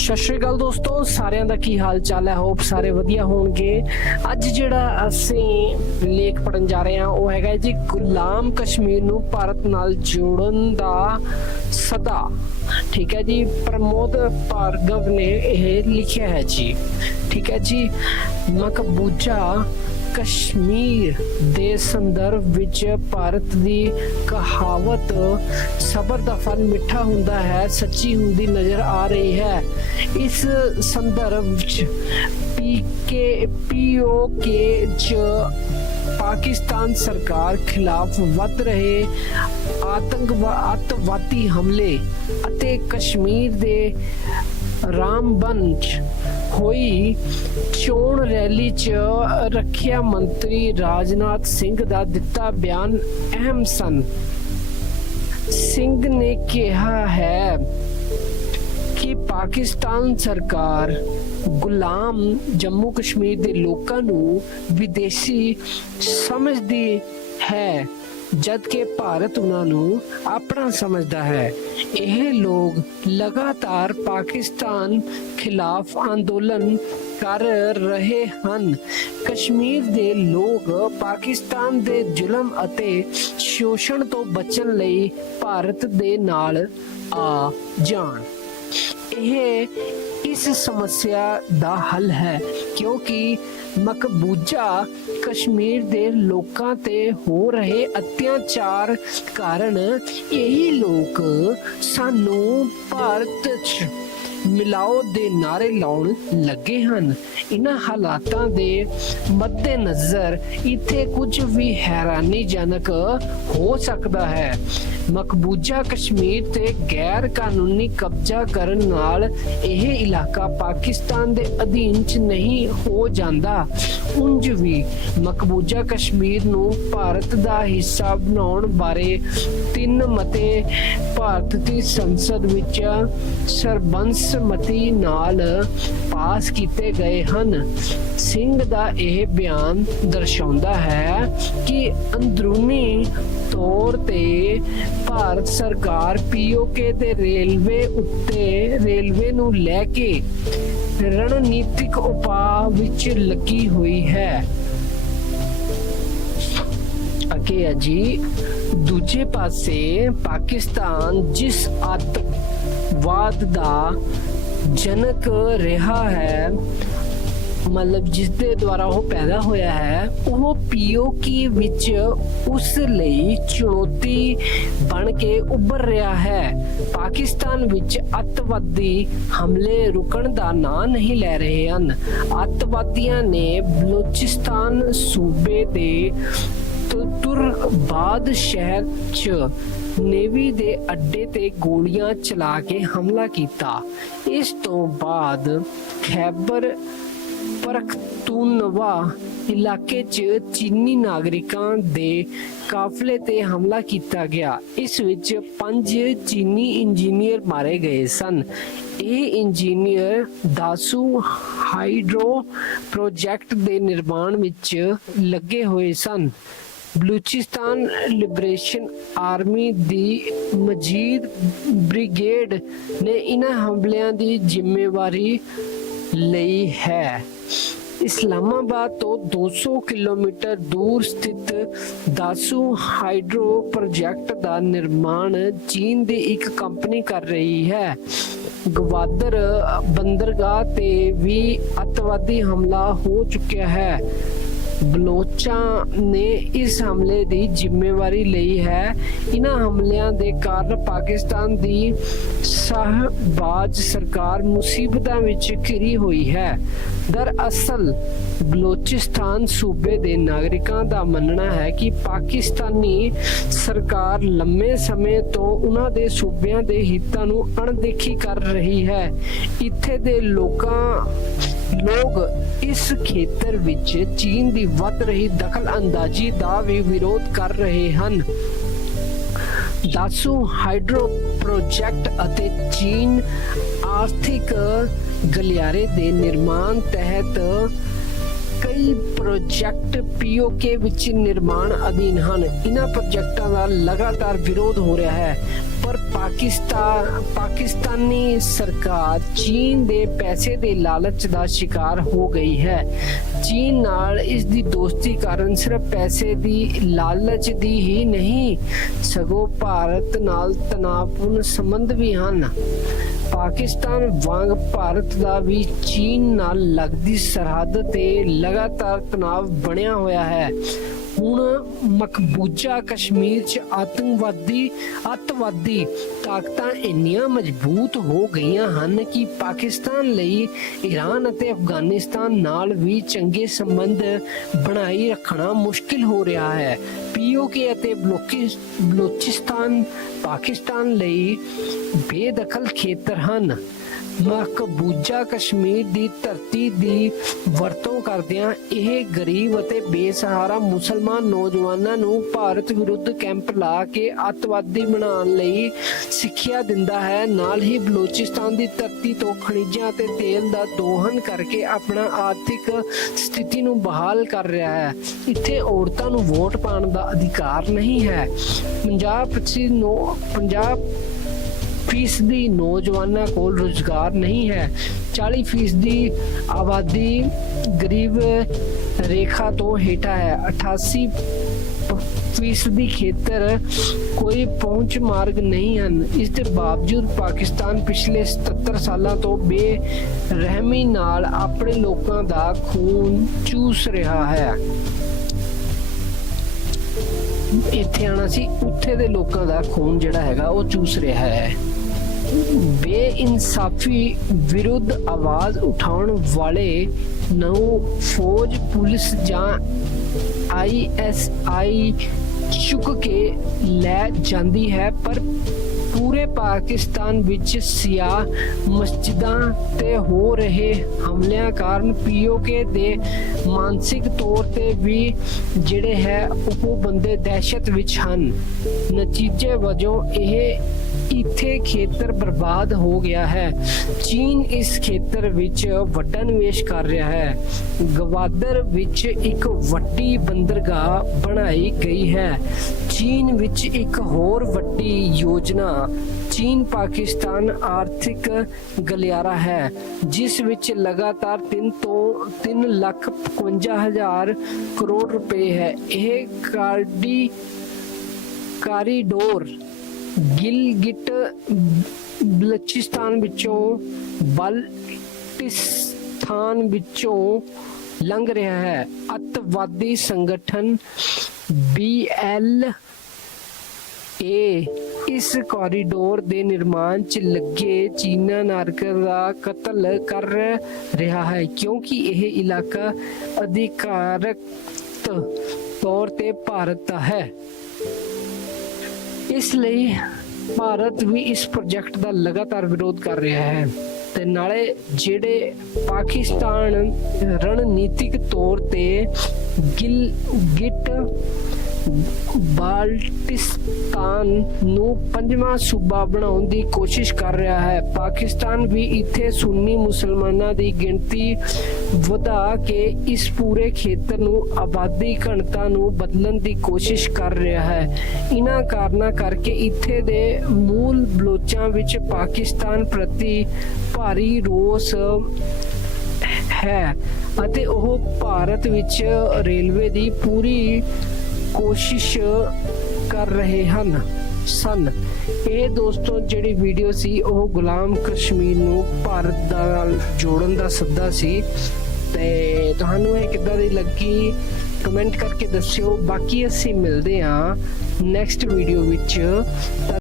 ਸਤਿ ਸ਼੍ਰੀ ਅਕਾਲ ਦੋਸਤੋ, ਸਾਰਿਆਂ ਦਾ ਕੀ ਹਾਲ ਚਾਲ ਹੈ? ਹੋਪ ਸਾਰੇ ਵਧੀਆ ਹੋਣਗੇ। ਅੱਜ ਜਿਹੜਾ ਅਸੀਂ ਲੇਖ ਪੜਨ ਜਾ ਰਹੇ ਹਾਂ, ਉਹ ਹੈਗਾ ਜੀ ਗੁਲਾਮ ਕਸ਼ਮੀਰ ਨੂੰ ਭਾਰਤ ਨਾਲ ਜੋੜਨ ਦਾ ਸਦਾ। ਠੀਕ ਹੈ ਜੀ, ਪ੍ਰਮੋਦ ਭਾਰਗਵ ਨੇ ਇਹ ਲਿਖਿਆ ਹੈ ਜੀ। ਠੀਕ ਹੈ ਜੀ, ਮਕਬੂਜਾ ਕਸ਼ਮੀਰ ਦੇ ਸੰਦਰਭ ਵਿੱਚ ਭਾਰਤ ਦੀ ਕਹਾਵਤ, ਸਬਰ ਦਾ ਫਲ ਮਿੱਠਾ ਹੁੰਦਾ ਹੈ, ਸੱਚੀ ਹੁੰਦੀ ਨਜ਼ਰ ਆ ਰਹੀ ਹੈ। ਇਸ ਸੰਦਰਭ ਵਿੱਚ ਪੀਕੇ ਪੀਓਕੇ ਚ ਪਾਕਿਸਤਾਨ ਸਰਕਾਰ ਖਿਲਾਫ ਵੱਧ ਰਹੇ ਆਤੰਕਵਾਦੀ ਹਮਲੇ ਅਤੇ ਕਸ਼ਮੀਰ ਦੇ ਰਾਮਬਨ ਹੋਈ ਚੋਣ ਰੈਲੀ 'ਚ ਰੱਖਿਆ ਮੰਤਰੀ ਰਾਜਨਾਥ ਸਿੰਘ ਦਾ ਦਿੱਤਾ ਬਿਆਨ ਅਹਿਮ ਸਨ। ਸਿੰਘ ਨੇ ਕਿਹਾ ਹੈ ਕਿ ਪਾਕਿਸਤਾਨ ਸਰਕਾਰ ਗੁਲਾਮ ਜੰਮੂ ਕਸ਼ਮੀਰ ਦੇ ਲੋਕਾਂ ਨੂੰ ਵਿਦੇਸ਼ੀ ਸਮਝਦੀ ਹੈ। ਜਦ ਕਿ ਭਾਰਤ ਉਹਨਾਂ ਨੂੰ ਆਪਣਾ ਸਮਝਦਾ ਹੈ। ਇਹ ਲੋਕ ਲਗਾਤਾਰ ਪਾਕਿਸਤਾਨ ਖਿਲਾਫ ਅੰਦੋਲਨ ਕਰ ਰਹੇ ਹਨ। ਕਸ਼ਮੀਰ ਦੇ ਲੋਕ ਪਾਕਿਸਤਾਨ ਦੇ ਜ਼ੁਲਮ ਅਤੇ ਸ਼ੋਸ਼ਣ ਤੋਂ ਬਚਣ ਲਈ ਭਾਰਤ ਦੇ ਨਾਲ ਆ ਜਾਣ। ਇਹ ਇਸ ਸਮੱਸਿਆ ਦਾ ਹੱਲ ਹੈ, ਕਿਉਂਕਿ ਮਕਬੂਜਾ ਕਸ਼ਮੀਰ ਦੇ ਲੋਕਾਂ ਤੇ ਹੋ ਰਹੇ ਅਤਿਆਚਾਰ ਕਾਰਨ ਇਹੀ ਲੋਕ ਸਾਨੂੰ ਭਾਰਤ 'ਚ ਮਿਲਾਓ ਦੇ ਨਾਰੇ ਲਾਉਣ ਲੱਗੇ ਹਨ। ਇਹਨਾਂ ਹਾਲਾਤਾਂ ਦੇ ਮੱਦੇਨਜ਼ਰ ਇੱਥੇ ਕੁਝ ਵੀ ਹੈਰਾਨੀਜਨਕ ਹੋ ਸਕਦਾ ਹੈ। ਮਕਬੂਜਾ ਕਸ਼ਮੀਰ ਤੇ ਗੈਰ ਕਾਨੂੰਨੀ ਕਬਜ਼ਾ ਕਰਨ ਨਾਲ ਇਹ ਇਲਾਕਾ ਪਾਕਿਸਤਾਨ ਦੇ ਅਧੀਨ ਚ ਨਹੀਂ ਹੋ ਜਾਂਦਾ। ਉਂਝ ਵੀ ਮਕਬੂਜਾ ਕਸ਼ਮੀਰ ਨੂੰ ਭਾਰਤ ਦਾ ਹਿੱਸਾ ਬਣਾਉਣ ਬਾਰੇ ਤਿੰਨ ਮਤੇ ਭਾਰਤ ਦੀ ਸੰਸਦ ਵਿੱਚ ਸਰਬੰਸਮਤੀ ਨਾਲ ਪਾਸ ਕੀਤੇ ਗਏ ਹਨ। ਸਿੰਘ ਦਾ ਇਹ ਬਿਆਨ ਦਰਸਾਉਂਦਾ ਹੈ ਕਿ ਅੰਦਰੂਨੀ ਤੌਰ ਤੇ ਭਾਰਤ ਸਰਕਾਰ ਪੀਓਕੇ ਤੇ ਰੇਲਵੇ ਉੱਤੇ ਰੇਲਵੇ ਨੂੰ ਲੈ ਕੇ ਰਣਨੀਤਿਕ ਉਪਾਅ ਵਿੱਚ ਲੱਗੀ ਹੋਈ ਹੈ। ਅੱਗੇ ਹੈ ਜੀ, ਦੂਜੇ ਪਾਸੇ ਪਾਕਿਸਤਾਨ ਜਿਸ ਅੱਤਵਾਦ ਦਾ ਜਨਕ ਰਿਹਾ ਹੈ ਮਤਲਬ ਜਿਸ ਦੇ ਦੁਆਰਾ ਉਹ ਪੈਦਾ ਹੋਇਆ ਹੈ, ਉਹ ਪੀਓਕੀ ਵਿੱਚ ਉਸ ਲਈ ਚੁਣੌਤੀ ਬਣ ਕੇ ਉੱਭਰ ਰਿਹਾ ਹੈ। ਪਾਕਿਸਤਾਨ ਵਿੱਚ ਅੱਤਵਾਦੀ ਹਮਲੇ ਰੁਕਣ ਦਾ ਨਾਂ ਨਹੀਂ ਲੈ ਰਹੇ ਹਨ। ਅੱਤਵਾਦੀਆਂ ਨੇ ਬਲੋਚਿਸਤਾਨ ਸੂਬੇ ਦੇ ਤੁਰਬਾਦ ਸ਼ਹਿਰ 'ਚ ਨੇਵੀ ਦੇ ਅੱਡੇ ਤੇ ਗੋਲੀਆਂ ਚਲਾ ਕੇ ਹਮਲਾ ਕੀਤਾ। ਇਸ ਤੋਂ ਬਾਅਦ ਖੈਬਰ ਪਰਖਤੂਨਵਾ ਇਲਾਕੇ 'ਚ ਚੀਨੀ ਨਾਗਰਿਕਾਂ ਦੇ ਕਾਫਲੇ ਤੇ ਹਮਲਾ ਕੀਤਾ ਗਿਆ। ਇਸ ਵਿੱਚ ਪੰਜ ਚੀਨੀ ਇੰਜੀਨੀਅਰ ਮਾਰੇ ਗਏ ਸਨ। ਇਹ ਇੰਜੀਨੀਅਰ ਦਾਸੂ ਹਾਈਡਰੋ ਪ੍ਰੋਜੈਕਟ ਦੇ ਨਿਰਮਾਣ ਵਿੱਚ ਲੱਗੇ ਹੋਏ ਸਨ। ਬਲੂਚਿਸਤਾਨ ਲਿਬਰੇਸ਼ਨ ਆਰਮੀ ਦੀ ਮਜੀਦ ਬ੍ਰਿਗੇਡ ਨੇ ਇਹਨਾਂ ਹਮਲਿਆਂ ਦੀ ਜ਼ਿੰਮੇਵਾਰੀ ਲਈ ਹੈ। ਇਸਲਾਮਾਬਾਦ ਤੋਂ 200 ਕਿਲੋਮੀਟਰ ਦੂਰ ਸਥਿਤ ਦਾਸੂ ਹਾਈਡਰੋ ਪ੍ਰੋਜੈਕਟ ਦਾ ਨਿਰਮਾਣ ਚੀਨ ਦੀ ਇੱਕ ਕੰਪਨੀ ਕਰ ਰਹੀ ਹੈ। ਗਵਾਦਰ ਬੰਦਰਗਾਹ ਤੇ ਵੀ ਅਤਵਾਦੀ ਹਮਲਾ ਹੋ ਚੁੱਕਿਆ ਹੈ। ਬਲੋਚਾਂ ਨੇ ਇਸ ਹਮਲੇ ਦੀ ਜ਼ਿੰਮੇਵਾਰੀ ਲਈ ਹੈ। ਇਹਨਾਂ ਹਮਲਿਆਂ ਦੇ ਕਾਰਨ ਪਾਕਿਸਤਾਨ ਦੀ ਸ਼ਾਹਬਾਜ਼ ਸਰਕਾਰ ਮੁਸੀਬਤਾਂ ਵਿੱਚ ਘਿਰੀ ਹੋਈ ਹੈ। ਦਰਅਸਲ, ਬਲੋਚਿਸਤਾਨ ਸੂਬੇ ਦੇ ਨਾਗਰਿਕਾਂ ਦਾ ਮੰਨਣਾ ਹੈ ਕਿ ਪਾਕਿਸਤਾਨੀ ਸਰਕਾਰ ਲੰਮੇ ਸਮੇਂ ਤੋਂ ਉਹਨਾਂ ਦੇ ਸੂਬਿਆਂ ਦੇ ਹਿੱਤਾਂ ਨੂੰ ਅਣਦੇਖੀ ਕਰ ਰਹੀ ਹੈ। ਇੱਥੇ ਦੇ ਲੋਕਾਂ ਲੋਕ ਇਸ ਖੇਤਰ ਵਿੱਚ ਚੀਨ ਦੀ ਵੱਧ ਰਹੀ ਦਖਲ ਅੰਦਾਜ਼ੀ ਦਾ ਵੀ ਵਿਰੋਧ ਕਰ ਰਹੇ ਹਨ। ਦਾਸੂ ਹਾਈਡਰੋ ਪ੍ਰੋਜੈਕਟ ਅਤੇ ਚੀਨ ਆਰਥਿਕ ਗਲਿਆਰੇ ਦੇ ਨਿਰਮਾਣ ਤਹਿਤ ਕਈ ਪ੍ਰੋਜੈਕਟ ਪੀਓਕੇ ਵਿੱਚ ਨਿਰਮਾਣ ਅਧੀਨ ਹਨ। ਇਹਨਾਂ ਪ੍ਰੋਜੈਕਟਾਂ ਦਾ ਲਗਾਤਾਰ ਵਿਰੋਧ ਹੋ ਰਿਹਾ ਹੈ। ਪਰ ਪਾਕਿਸਤਾਨ ਪਾਕਿਸਤਾਨੀ ਸਰਕਾਰ ਚੀਨ ਦੇ ਪੈਸੇ ਦੇ ਲਾਲਚ ਦਾ ਸ਼ਿਕਾਰ ਹੋ ਗਈ ਹੈ। ਚੀਨ ਨਾਲ ਇਸ ਦੀ ਦੋਸਤੀ ਕਾਰਨ ਸਿਰਫ ਪੈਸੇ ਦੀ ਲਾਲਚ ਦੀ ਹੀ ਨਹੀਂ, ਸਗੋਂ ਭਾਰਤ ਨਾਲ ਤਣਾਅਪੂਰਨ ਸੰਬੰਧ ਵੀ ਹਨ। ਪਾਕਿਸਤਾਨ ਵਾਂਗ ਭਾਰਤ ਦਾ ਵੀ ਚੀਨ ਨਾਲ ਲੱਗਦੀ ਸਰਹੱਦ ਤੇ ਲਗਾਤਾਰ ਤਣਾਅ ਬਣਿਆ ਹੋਇਆ ਹੈ। ਹੁਣ ਮਕਬੂਜਾ ਕਸ਼ਮੀਰ 'ਚ ਆਤੰਕਵਾਦੀ, ਅੱਤਵਾਦੀ ਤਾਕਤਾਂ ਇੰਨੀਆਂ ਮਜ਼ਬੂਤ ਹੋ ਗਈਆਂ ਹਨ ਕਿ ਪਾਕਿਸਤਾਨ ਲਈ ਈਰਾਨ ਅਤੇ ਅਫਗਾਨਿਸਤਾਨ ਨਾਲ ਵੀ ਚੰਗੇ ਸੰਬੰਧ ਬਣਾਈ ਰੱਖਣਾ ਮੁਸ਼ਕਿਲ ਹੋ ਰਿਹਾ ਹੈ। ਪੀਓਕੇ ਅਤੇ ਬਲੋਚਿਸ- ਬਲੋਚਿਸਤਾਨ, ਪਾਕਿਸਤਾਨ ਲਈ ਬੇਦਖਲ ਖੇਤਰ ਹਨ। ਮਕਬੂਜਾ ਕਸ਼ਮੀਰ ਦੀ ਧਰਤੀ ਦੀ ਵਰਤੋਂ ਕਰਦਿਆਂ ਇਹ ਗਰੀਬ ਅਤੇ ਬੇਸਹਾਰਾ ਮੁਸਲਮਾਨ ਨੌਜਵਾਨਾਂ ਨੂੰ ਭਾਰਤ ਵਿਰੁੱਧ ਕੈਂਪ ਲਾ ਕੇ ਅੱਤਵਾਦੀ ਬਣਾਉਣ ਲਈ ਸਿੱਖਿਆ ਦਿੰਦਾ ਹੈ। ਨਾਲ ਹੀ ਬਲੋਚਿਸਤਾਨ ਦੀ ਧਰਤੀ ਤੋਂ ਖਣਿਜਾਂ ਅਤੇ ਤੇਲ ਦਾ ਦੋਹਨ ਕਰਕੇ ਆਪਣਾ ਆਰਥਿਕ ਸਥਿਤੀ ਨੂੰ ਬਹਾਲ ਕਰ ਰਿਹਾ ਹੈ। ਇੱਥੇ ਔਰਤਾਂ ਨੂੰ ਵੋਟ ਪਾਉਣ ਦਾ ਅਧਿਕਾਰ ਨਹੀਂ ਹੈ। ਪੰਜਾਬ ਪ੍ਰਤੀ ਨੋ, ਪੰਜਾਬ ਫੀਸਦੀ ਨੌਜਵਾਨਾਂ ਕੋਲ ਰੁਜ਼ਗਾਰ ਨਹੀਂ ਹੈ। 40 ਫੀਸਦੀ ਆਬਾਦੀ ਗਰੀਬ ਰੇਖਾ ਤੋਂ ਹੇਠਾਂ ਹੈ। 88 ਫੀਸਦੀ ਖੇਤਰ ਕੋਈ ਪਹੁੰਚ ਮਾਰਗ ਨਹੀਂ ਹਨ। ਇਸ ਦੇ ਬਾਵਜੂਦ ਪਾਕਿਸਤਾਨ ਪਿਛਲੇ 77 ਸਾਲਾਂ ਤੋਂ ਬੇਰਹਿਮੀ ਨਾਲ ਆਪਣੇ ਲੋਕਾਂ ਦਾ ਖੂਨ ਚੂਸ ਰਿਹਾ ਹੈ। ਇੱਥੇ ਆਣਾ ਸੀ। ਉੱਥੇ ਦੇ ਲੋਕਾਂ ਦਾ ਖੂਨ ਜਿਹੜਾ ਹੈਗਾ, ਉਹ ਚੂਸ ਰਿਹਾ ਹੈ। ਬੇਇਨਸਾਫੀ ਵਿਰੁੱਧ ਆਵਾਜ਼ ਉਠਾਉਣ ਵਾਲੇ ਨੂੰ ਫੌਜ, ਪੁਲਿਸ ਜਾਂ ਆਈਐਸਆਈ ਚੁੱਕ ਕੇ ਲੈ ਜਾਂਦੀ ਹੈ, ਪਰ ਪੂਰੇ ਪਾਕਿਸਤਾਨ ਵਿੱਚ ਸਿਆ ਮਸਜਿਦਾਂ ਤੇ ਹੋ ਰਹੇ ਹਮਲਿਆਂ ਕਾਰਨ ਪੀਓਕੇ ਦੇ ਮਾਨਸਿਕ ਤੌਰ ਤੇ ਵੀ ਜਿਹੜੇ ਹੈ, ਉਹ ਬੰਦੇ ਦਹਿਸ਼ਤ ਵਿੱਚ ਹਨ। ਨਤੀਜੇ ਵਜੋਂ ਇਹ ਇੱਥੇ ਖੇਤਰ ਬਰਬਾਦ ਹੋ ਗਿਆ ਹੈ। ਚੀਨ ਇਸ ਖੇਤਰ ਵਿੱਚ ਵੱਡਾ ਨਿਵੇਸ਼ ਕਰ ਰਿਹਾ ਹੈ। ਗਵਾਦਰ ਵਿੱਚ ਇੱਕ ਵੱਡੀ ਬੰਦਰਗਾਹ ਬਣਾਈ ਗਈ ਹੈ। ਚੀਨ ਵਿੱਚ ਇੱਕ ਹੋਰ ਵੱਡੀ ਯੋਜਨਾ ਚੀਨ ਪਾਕਿਸਤਾਨ ਆਰਥਿਕ ਗਲਿਆਰਾ ਹੈ, ਜਿਸ ਵਿੱਚ ਲਗਾਤਾਰ 3 ਤੋਂ 3 ਲੱਖ 55 ਹਜ਼ਾਰ ਕਰੋੜ ਰੁਪਏ ਹੈ। ਇਹ ਕਾਰਡੀ ਕਾਰੀਡੋਰ ਗਿਲਗਿਟ ਬਲਚਿਸਤਾਨ ਵਿੱਚੋਂ ਬਲਟਿਸਤਾਨ ਵਿੱਚੋਂ ਲੰਘ ਰਿਹਾ ਹੈ। ਅੱਤਵਾਦੀ ਸੰਗਠਨ BL ਇਹ ਇਸ ਕੋਰੀਡੋਰ ਦੇ ਨਿਰਮਾਣ 'ਚ ਲੱਗੇ ਚੀਨਾ ਨਾਗਰਿਕ ਦਾ ਕਤਲ ਕਰ ਰਿਹਾ ਹੈ, ਕਿਉਂਕਿ ਇਹ ਇਲਾਕਾ ਅਧਿਕਾਰਕ ਤੌਰ ਤੇ ਭਾਰਤ ਦਾ ਹੈ। ਇਸ ਲਈ ਭਾਰਤ ਵੀ ਇਸ ਪ੍ਰੋਜੈਕਟ ਦਾ ਲਗਾਤਾਰ ਵਿਰੋਧ ਕਰ ਰਿਹਾ ਹੈ ਤੇ ਨਾਲੇ ਜਿਹੜੇ ਪਾਕਿਸਤਾਨ ਰਣਨੀਤਿਕ ਤੌਰ ਤੇ ਗਿਲ ਗਿੱਟ ਬਾਲਟਿਸਤਾਨ ਨੂੰ ਪੰਜਵਾਂ ਸੂਬਾ ਬਣਾਉਣ ਦੀ ਕੋਸ਼ਿਸ਼ ਕਰ ਰਿਹਾ ਹੈ। ਪਾਕਿਸਤਾਨ ਵੀ ਇੱਥੇ ਸੁੰਨੀ ਮੁਸਲਮਾਨਾਂ ਦੀ ਗਿਣਤੀ ਵਧਾ ਕੇ ਇਸ ਪੂਰੇ ਖੇਤਰ ਨੂੰ ਆਬਾਦੀ ਘਣਤਾ ਨੂੰ ਬਦਲਣ ਦੀ ਕੋਸ਼ਿਸ਼ ਕਰ ਰਿਹਾ ਹੈ। ਇਹਨਾਂ ਕਾਰਨਾਂ ਕਰਕੇ ਇੱਥੇ ਦੇ ਮੂਲ ਬਲੋਚਾਂ ਵਿੱਚ ਪਾਕਿਸਤਾਨ ਪ੍ਰਤੀ ਭਾਰੀ ਰੋਸ ਹੈ ਅਤੇ ਉਹ ਭਾਰਤ ਵਿੱਚ ਰੇਲਵੇ ਦੀ ਪੂਰੀ ਕੋਸ਼ਿਸ਼ ਕਰ ਰਹੇ ਹਨ, ਸਨ। ਇਹ ਦੋਸਤੋ, ਜਿਹੜੀ ਵੀਡੀਓ ਸੀ, ਉਹ ਗੁਲਾਮ ਕਸ਼ਮੀਰ ਨੂੰ ਭਾਰਤ ਨਾਲ ਜੋੜਨ ਦਾ ਸੱਦਾ ਸੀ। ਤੇ ਤੁਹਾਨੂੰ ਇਹ ਕਿੱਦਾਂ ਦੀ ਲੱਗੀ? ਕਮੈਂਟ ਕਰਕੇ ਦੱਸਿਓ। ਬਾਕੀ ਅਸੀਂ ਮਿਲਦੇ ਹਾਂ ਨੈਕਸਟ ਵੀਡੀਓ ਵਿੱਚ।